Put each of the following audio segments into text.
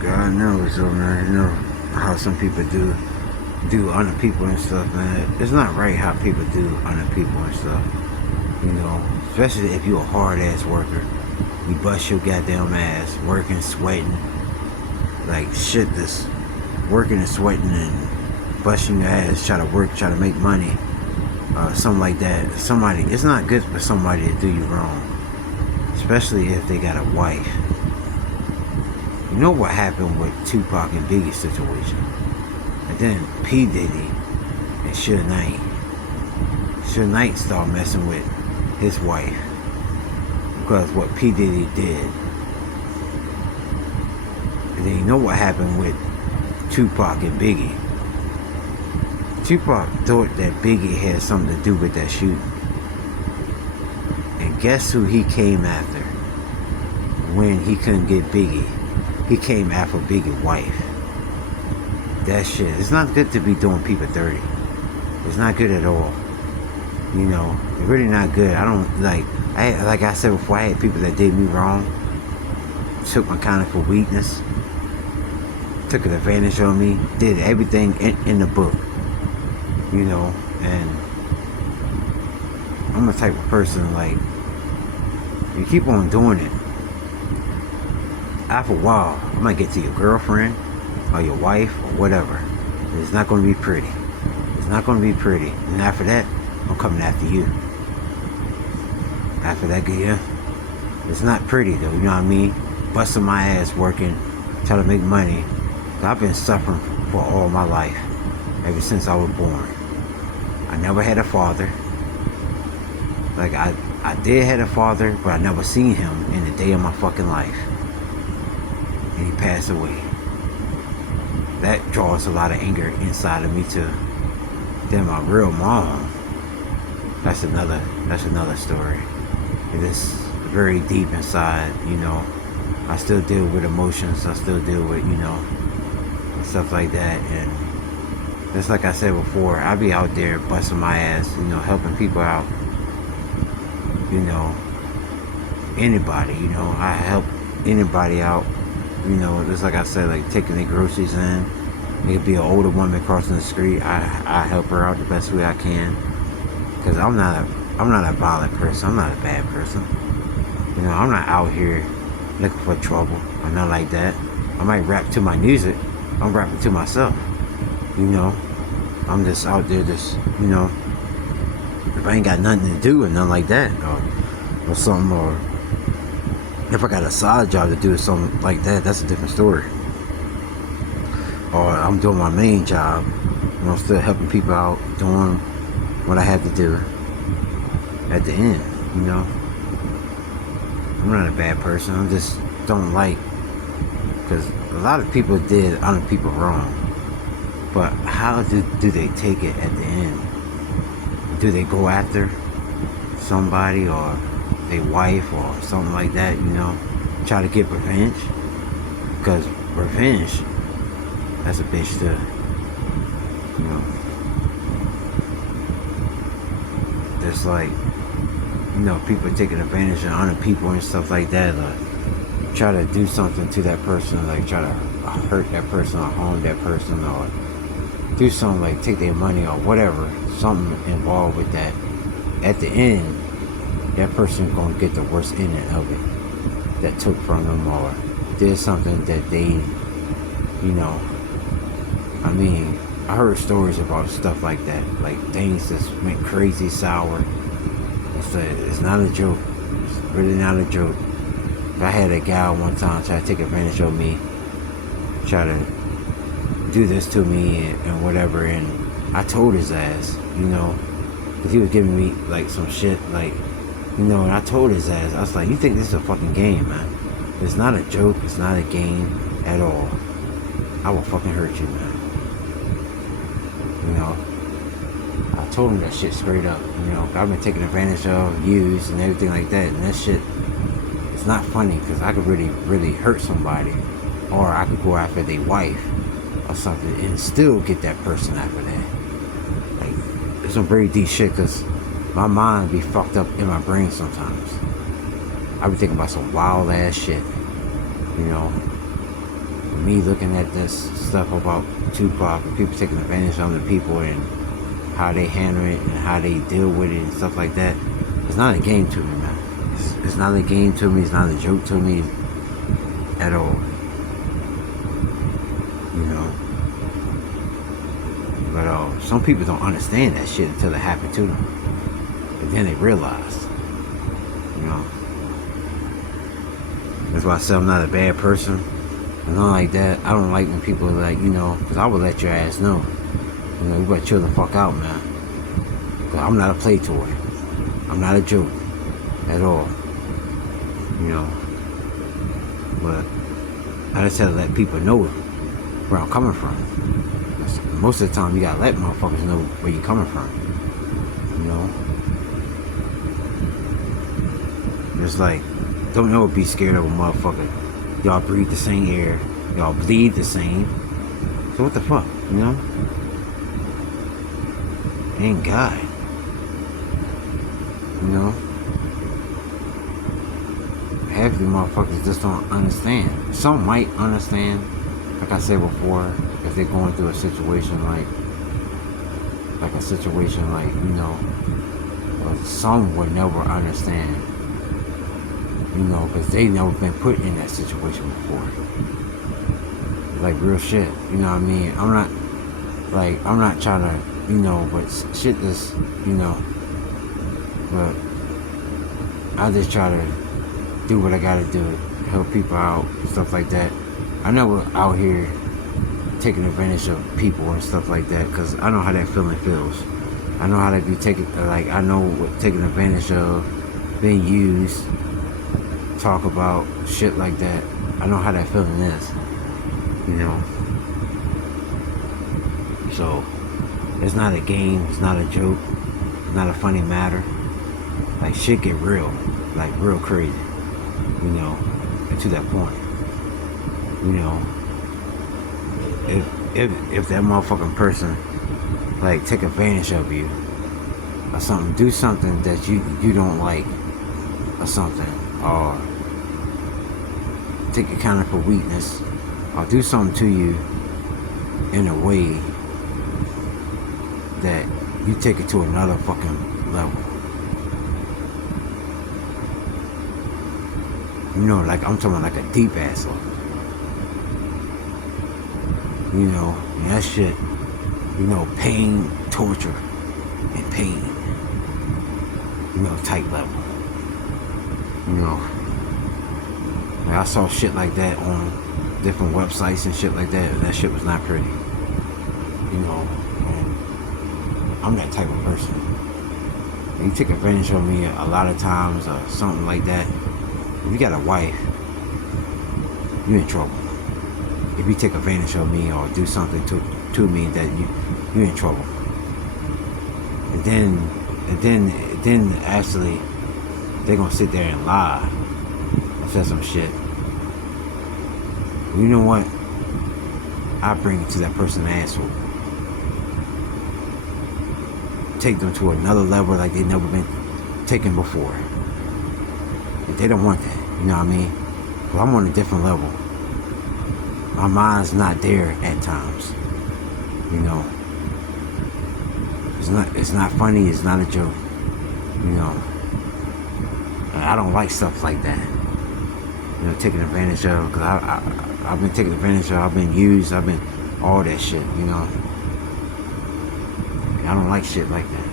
God knows, though, man. You know how some people do other people and stuff, man. It's not right how people do other people and stuff. You know, especially if you're a hard ass worker. You bust your goddamn ass, working, sweating, like shit. This working and sweating and busting your ass, try to work, try to make money, something like that. Somebody, it's not good for somebody to do you wrong, especially if they got a wife. You know what happened with Tupac and Biggie's situation? And then P. Diddy and Suge Knight. Suge Knight started messing with his wife because what P. Diddy did. And then you know what happened with Tupac and Biggie? Tupac thought that Biggie had something to do with that shooting. And guess who he came after when he couldn't get Biggie? He came after Biggie's wife. That shit. It's not good to be doing people dirty. It's not good at all. You know, it's really not good. I don't like I said before, I had people that did me wrong, took my kindness for weakness, took an advantage of me, did everything in the book. You know, and I'm the type of person, like, you keep on doing it, after a while, I might get to your girlfriend or your wife or whatever. It's not going to be pretty. It's not going to be pretty. And after that, I'm coming after you. After that, yeah, it's not pretty though. You know what I mean? Busting my ass working, trying to make money. I've been suffering for all my life, ever since I was born. I never had a father. Like I did have a father, but I never seen him in the day of my fucking life. And he passed away. That draws a lot of anger inside of me too. Then my real mom, that's another story. It is very deep inside, you know. I still deal with emotions, I still deal with, you know, stuff like that. And just like I said before, I be out there busting my ass, you know, helping people out. You know, anybody, you know, I help anybody out. You know, just like I said, like taking their groceries in. It could be an older woman crossing the street. I help her out the best way I can. Cause I'm not a violent person. I'm not a bad person. You know, I'm not out here looking for trouble or nothing like that. I might rap to my music. I'm rapping to myself. You know, I'm just out there, just, you know, if I ain't got nothing to do or nothing like that, or something, or if I got a side job to do or something like that, that's a different story. Or I'm doing my main job, you know, still helping people out, doing what I have to do at the end, you know. I'm not a bad person. I just don't like, because a lot of people did other people wrong, but how do they take it at the end? Do they go after somebody or their wife or something like that, you know, try to get revenge? Because revenge, that's a bitch too, you know. Just like, you know, people taking advantage of other people and stuff like that, or try to do something to that person, like try to hurt that person or harm that person, or do something like take their money or whatever, something involved with that. At the end, that person gonna get the worst ending of it, that took from them or did something that they, you know, I mean, I heard stories about stuff like that, like things that went crazy sour. It's not a joke. It's really not a joke. I had a guy one time try to take advantage of me, try to do this to me and whatever, and I told his ass, you know, because he was giving me like some shit, like, you know, and I told his ass, I was like, you think this is a fucking game, man? It's not a joke, it's not a game at all. I will fucking hurt you, man. You know, I told him that shit straight up, you know, I've been taken advantage of, used, and everything like that, and that shit, it's not funny, because I could really, really hurt somebody, or I could go after their wife, or something, and still get that person after that. Like, it's some very deep shit, because my mind be fucked up in my brain sometimes. I be thinking about some wild ass shit, you know. me looking at this stuff about Tupac and people taking advantage of the people and how they handle it and how they deal with it and stuff like that, it's not a game to me, man. It's not a game to me. It's not a joke to me at all. You know. But some people don't understand that shit until it happened to them. And then they realize. You know. That's why I say I'm not a bad person. And not like that. I don't like when people are like, you know, because I would let your ass know. You know, you better chill the fuck out, man. Because I'm not a play toy. I'm not a joke. At all. You know. But I just have to let people know where I'm coming from. Most of the time, you gotta let motherfuckers know where you're coming from. You know? It's like, don't ever be scared of a motherfucker. Y'all breathe the same air. Y'all bleed the same. So what the fuck, you know? Ain't God. You know? Half of the motherfuckers just don't understand. Some might understand, like I said before, if they're going through a situation like a situation like, you know, but some would never understand, you know, because they never been put in that situation before. Like real shit, you know what I mean? I'm not trying to, you know, but shit is, you know, but I just try to do what I gotta do, help people out, and stuff like that. I never out here taking advantage of people and stuff like that, because I know how that feeling feels. I know how to be taken, like, I know what taking advantage of, being used, talk about shit like that. I know how that feeling is, you know. So, it's not a game, it's not a joke, it's not a funny matter. Like, shit get real, like, real crazy, you know, and to that point, you know. If that motherfucking person like take advantage of you or something, do something that you don't like or something, or take account for weakness, or do something to you in a way that you take it to another fucking level. You know, like I'm talking like a deep ass level. You know, and that shit, you know, pain, torture, and pain. You know, type level. You know, like I saw shit like that on different websites and shit like that, and that shit was not pretty. You know, and I'm that type of person. And you take advantage of me a lot of times or something like that. If you got a wife, you in trouble. If you take advantage of me or do something to me that you're in trouble. And then actually they're gonna sit there and lie and say some shit. You know what? I bring it to that person's asshole. Take them to another level like they've never been taken before. If they don't want that, you know what I mean? Well, I'm on a different level. My mind's not there at times, you know. It's not funny. It's not a joke, you know. I don't like stuff like that, you know, taking advantage of. Because I've been taken advantage of. I've been used. I've been all that shit, you know. I don't like shit like that.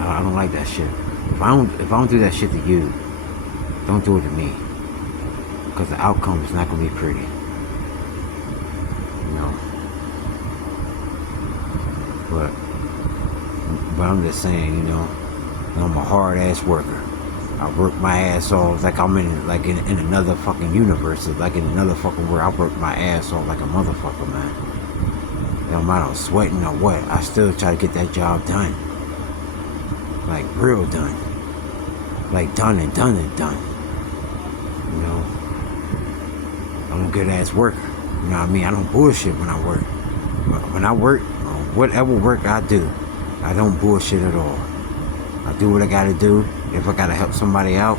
I don't like that shit. If I don't do that shit to you, don't do it to me. Because the outcome is not going to be pretty. You know. But I'm just saying, you know, I'm a hard ass worker. I work my ass off like I'm in another fucking universe, like in another fucking world. I work my ass off like a motherfucker, man. No matter I'm sweating or what, I still try to get that job done. Like real done. Like done and done and done. You know. I'm a good ass worker. You know what I mean? I don't bullshit when I work. When I work, whatever work I do, I don't bullshit at all. I do what I gotta do. If I gotta help somebody out,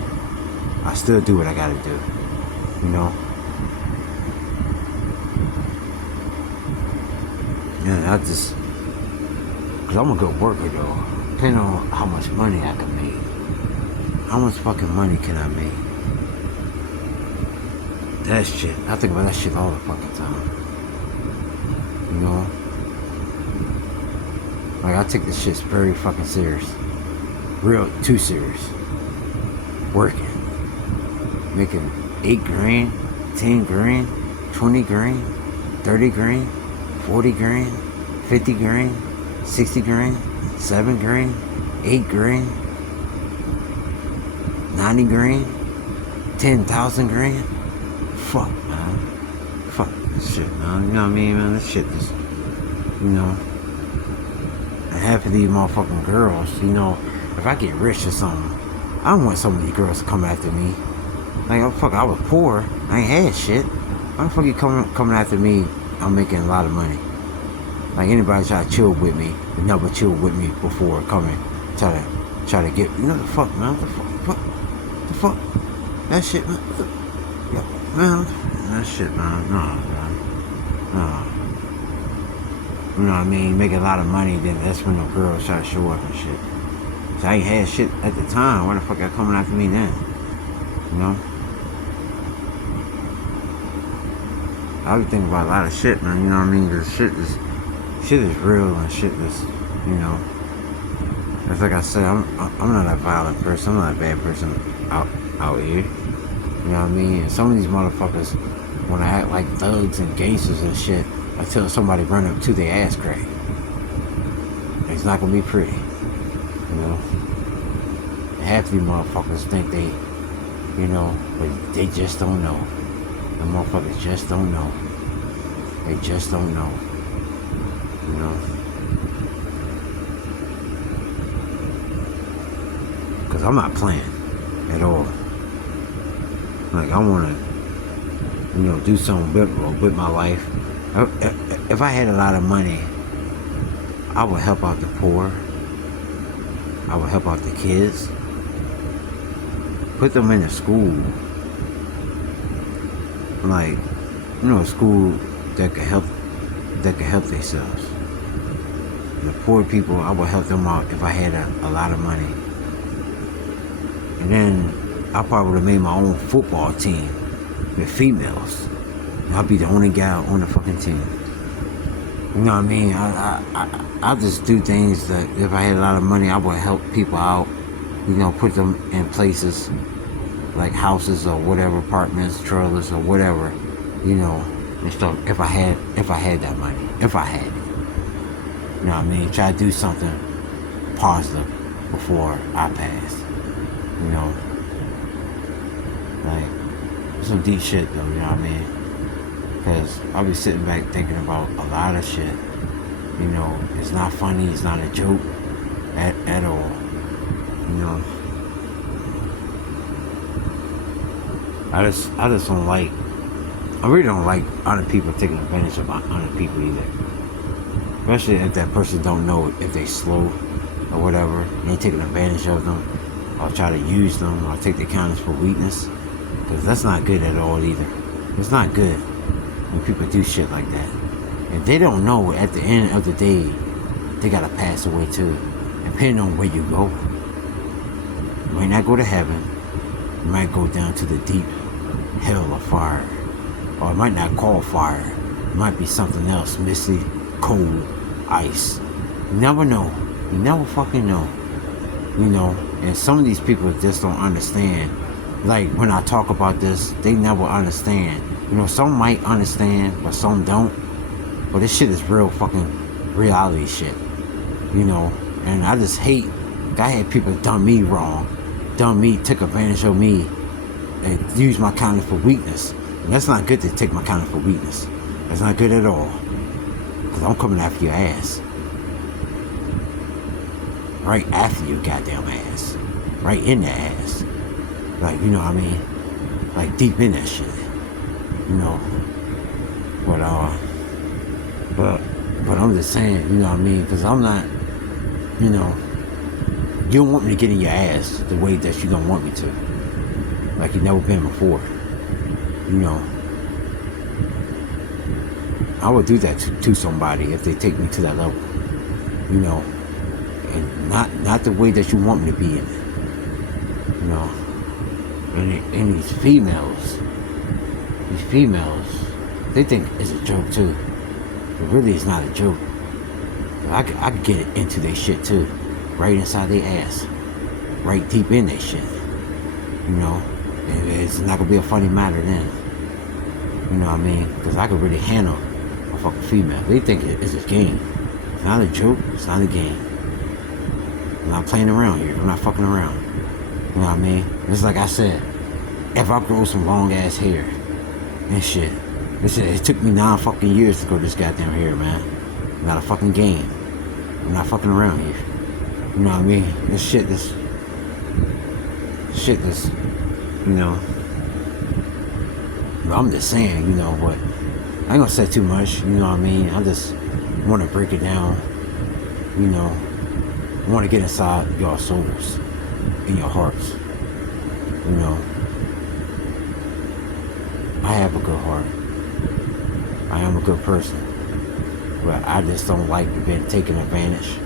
I still do what I gotta do. You know? And I just, because I'm a good worker though. Depending on how much money I can make. How much fucking money can I make? That shit, I think about that shit all the fucking time. You know? Like, I take this shit very fucking serious. Too serious. Working. Making 8 grand, 10 grand, 20 grand, 30 grand, 40 grand, 50 grand, 60 grand, 7 grand, 8 grand, 90 grand, 10,000 grand. Fuck, man. Fuck this shit, man. You know what I mean, man? This shit just, you know. And half of these motherfucking girls, you know, if I get rich or something, I don't want some of these girls to come after me. Like, oh fuck, I was poor. I ain't had shit. Why the fuck you coming after me? I'm making a lot of money. Like, anybody try to chill with me, they never chill with me before coming, try to get, you know the fuck, man, the fuck, that shit, man, man, that shit, man, no. You know what I mean? Make a lot of money, then that's when the girls try to show up and shit. So I ain't had shit at the time. Why the fuck y'all coming after me then? You know? I was thinking about a lot of shit, man. You know what I mean? Cause shit is real and shit is, you know. It's like I said, I'm not a violent person. I'm not a bad person out here. You know what I mean? And some of these motherfuckers, when I act like thugs and gangsters and shit, I tell somebody run up to their ass crack. It's not gonna be pretty. You know? Half of these motherfuckers think they, you know, but they just don't know. The motherfuckers just don't know. They just don't know. You know? Because I'm not playing at all. Like, I want to, you know, do something with my life. If I had a lot of money, I would help out the poor. I would help out the kids. Put them in a school. Like, you know, a school that could help themselves. The poor people, I would help them out if I had a lot of money. And then I probably would have made my own football team with females. I'll be the only guy on the fucking team. You know what I mean? I just do things that if I had a lot of money, I would help people out. You know, put them in places like houses or whatever, apartments, trailers or whatever. You know, and stuff. If I had that money, if I had it. You know what I mean? Try to do something positive before I pass. You know, like some deep shit though. You know what I mean? Because I'll be sitting back thinking about a lot of shit. You know, it's not funny, it's not a joke at all. You know. I just don't like, I really don't like other people taking advantage of other people either. Especially if that person don't know if they slow or whatever. They taking advantage of them or try to use them or take their kindness for weakness. Because that's not good at all either. It's not good when people do shit like that. If they don't know at the end of the day, they gotta pass away too. Depending on where you go. You might not go to heaven. You might go down to the deep hell of fire. Or it might not call fire. It might be something else. Misty, cold, ice. You never know. You never fucking know. You know, and some of these people just don't understand. Like, when I talk about this, they never understand. You know, some might understand, but some don't. But this shit is real fucking reality shit. You know, and I just hate, I had people done me wrong. Done me, took advantage of me, and used my kindness for weakness. And that's not good to take my kindness for weakness. That's not good at all. Because I'm coming after your ass. Right after your goddamn ass. Right in the ass. Like, you know what I mean? Like, deep in that shit. You know. But I'm just saying, you know what I mean? Because I'm not, you know, you don't want me to get in your ass the way that you don't want me to. Like you never been before. You know. I would do that to somebody if they take me to that level, you know, and not the way that you want me to be in it, you know. And these females, they think it's a joke too, but really it's not a joke. I could get into their shit too, right inside their ass, right deep in their shit, you know. And it's not gonna be a funny matter then, you know what I mean? Because I could really handle a fucking female. They think it's a game. It's not a joke. It's not a game. I'm not playing around here. I'm not fucking around. You know what I mean? It's like I said, if I grow some long ass hair and shit, it took me 9 fucking years to grow this goddamn hair, man. Not a fucking game. I'm not fucking around here. You know what I mean? This shit, you know. But I'm just saying, you know, but I ain't gonna say too much, you know what I mean? I just want to break it down, you know. I want to get inside your souls, in your hearts, you know. I have a good heart. I am a good person. But I just don't like being taken advantage,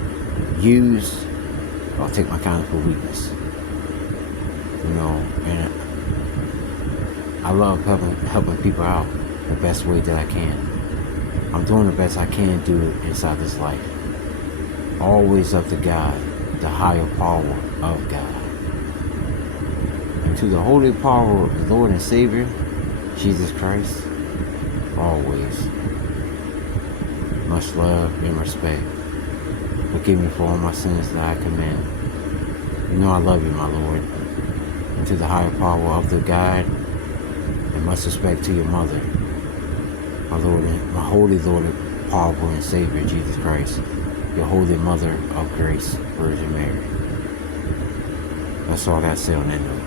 used, or take my kindness for weakness. You know, and I love helping people out the best way that I can. I'm doing the best I can do inside this life. Always up to God, the higher power of God. And to the holy power of the Lord and Savior, Jesus Christ, always. Much love and respect. Forgive me for all my sins that I commit. You know I love you, my Lord. And to the higher power of the God, and much respect to your mother, my Lord, and my holy Lord, powerful and Savior, Jesus Christ, your holy Mother of Grace, Virgin Mary. That's all I got to say on that note.